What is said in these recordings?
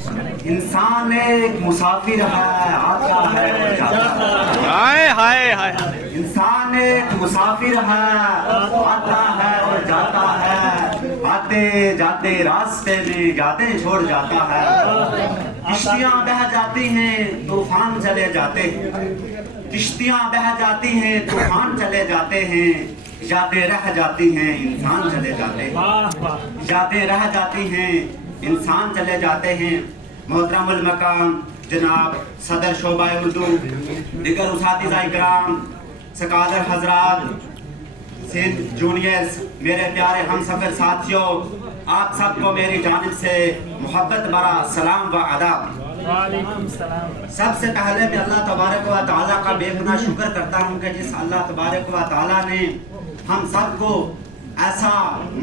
इंसान एक मुसाफिर है, आता है और जाता है। हाय हाय हाय। इंसान एक मुसाफिर है, आता है और जाता है। आते जाते रास्ते में यादें छोड़ जाता है। किश्तियां बह जाती हैं, तूफान चले जाते हैं। किश्तियां बह जाती हैं, तूफान चले जाते हैं। यादें रह जाती हैं, इंसान चले जाते हैं। यादें रह जाती हैं, इंसान चले जाते हैं। मोहतरमुल मकाम जनाब सदर शोबा उर्दू, दिगर उसातिज़ा इकराम, सकादर हजरात, सिंध जूनियर्स, मेरे प्यारे हम सफर साथियों, आप सबको मेरी जानिब से मोहब्बत भरा सलाम व आदाब। सबसे पहले मैं अल्लाह तबारक व तआला का बेगुनाह शुक्र करता हूँ कि जिस अल्लाह तबारक व तआला ने हम सबको ऐसा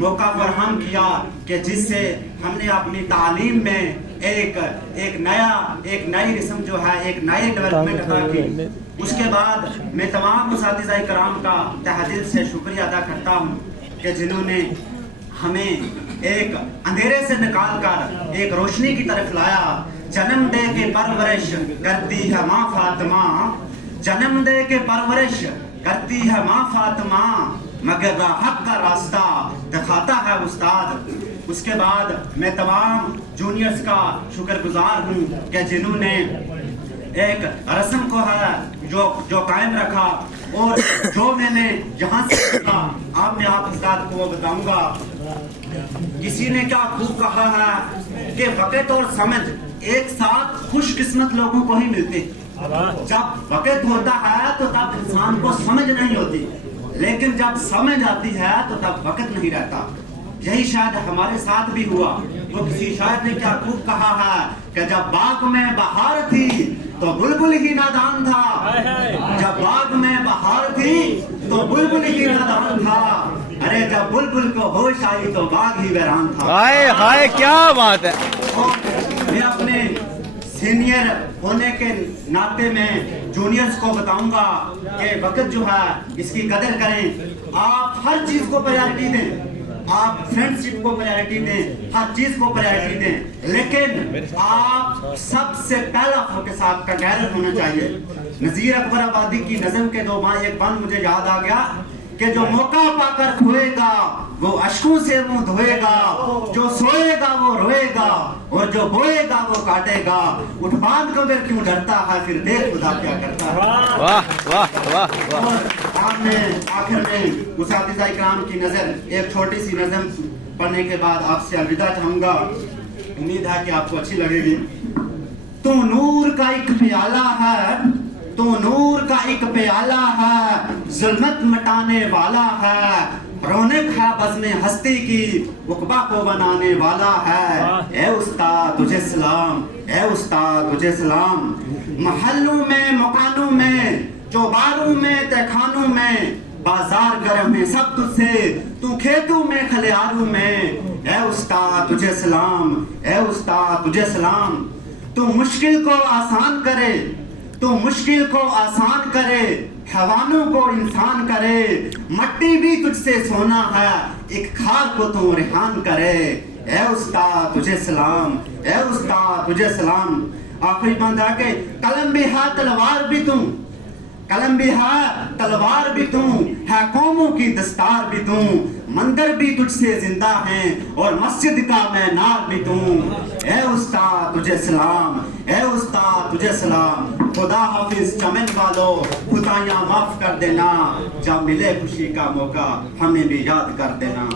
मौका फरहम किया कि जिससे हमने अपनी तालीम में एक नई रिस्म जो है, एक नई डेवलपमेंट अदा की। उसके बाद मैं तमाम उसातिज़ा इकराम का तहे दिल से शुक्रिया अदा करता हूँ कि जिन्होंने हमें एक अंधेरे से निकाल कर एक रोशनी की तरफ लाया। जन्म दे के परवरिश करती है माँ फातिमा, जन्म दे के परवरिश करती है माँ फातिमा, मगर हक का रास्ता दिखाता है उस्ताद। उसके बाद मैं तमाम जूनियर्स का शुक्रगुजार हूँ कि जिन्होंने एक रस्म को है जो कायम रखा, और जो मैंने यहाँ से सीखा आप उस्ताद को बताऊंगा। किसी ने क्या खूब कहा है कि वक़्त और समझ एक साथ खुशकिस्मत लोगों को ही मिलते। जब वक़्त होता है तो तब इंसान को समझ नहीं होती, लेकिन जब समझ आती है तो तब वक़्त नहीं रहता। यही शायद हमारे साथ भी हुआ। तो किसी शायर ने क्या खूब कहा है कि जब बाग में बहार थी तो बुलबुल ही नादान था, जब बाग में बहार थी तो बुलबुल ही नादान था, अरे जब बुलबुल को होश आई तो बाग ही वीरान था। हाय हाय, क्या बात है। मैं अपने सीनियर होने के नाते में जूनियर्स को बताऊंगा कि वक्त जो है इसकी कदर करें। आप हर चीज को प्रायोरिटी दें, आप फ्रेंडशिप को प्रायोरिटी दें, हर चीज को प्रायोरिटी दें, लेकिन आप सबसे पहला फोकस आपका गैरत होना चाहिए। नजीर अकबर आबादी की नज़म के दो बार एक बंद मुझे याद आ गया कि जो मौका पाकर खोएगा वो अश्कों से मुंह धोएगा, जो सोएगा वो रोएगा और जो बोएगा वो काटेगा। उठ बांध को फिर क्यों डरता है, फिर देख खुदा क्या करता है। वाह वाह वाह वाह। और आखिर में उसातिज़ा इकराम की नजर एक छोटी सी नज़म पढ़ने के बाद आपसे अलविदा चाहूंगा। उम्मीद है कि आपको अच्छी लगेगी। तू नूर का एक प्याला है, तो नूर का एक प्याला है, जुल्मत मिटाने वाला है, रौनक है बज़्म हस्ती की, उक़बा को बनाने वाला है। ए उस्ताद तुझे सलाम, ए उस्ताद तुझे सलाम। महलों में मकानों में, चौबारों में तहखानों में, बाजार गरम में सब तुझसे, तू खेतों में खलियारों में। ए उस्ताद तुझे सलाम, ए उस्ताद तुझे सलाम। तू मुश्किल को आसान करे, तो मुश्किल को आसान करे, हैवानों को इंसान करे, मट्टी भी तुझसे सोना है, एक खार को तो रिहान करे। ए उस्ताद तुझे सलाम, ए उस्ताद तुझे सलाम। आखिरी बंद है कि कलम भी है तलवार भी तू, कलम भी है तलवार भी तू, है कौमों की दस्तार भी तू, मंदिर भी तुझसे जिंदा है और मस्जिद का मीनार भी तू। ए उस्ताद तुझे सलाम, ए उस्ताद तुझे सलाम। खुदा हाफिज चमन वालों, खुदाइयाँ माफ कर देना, जब मिले खुशी का मौका हमें भी याद कर देना।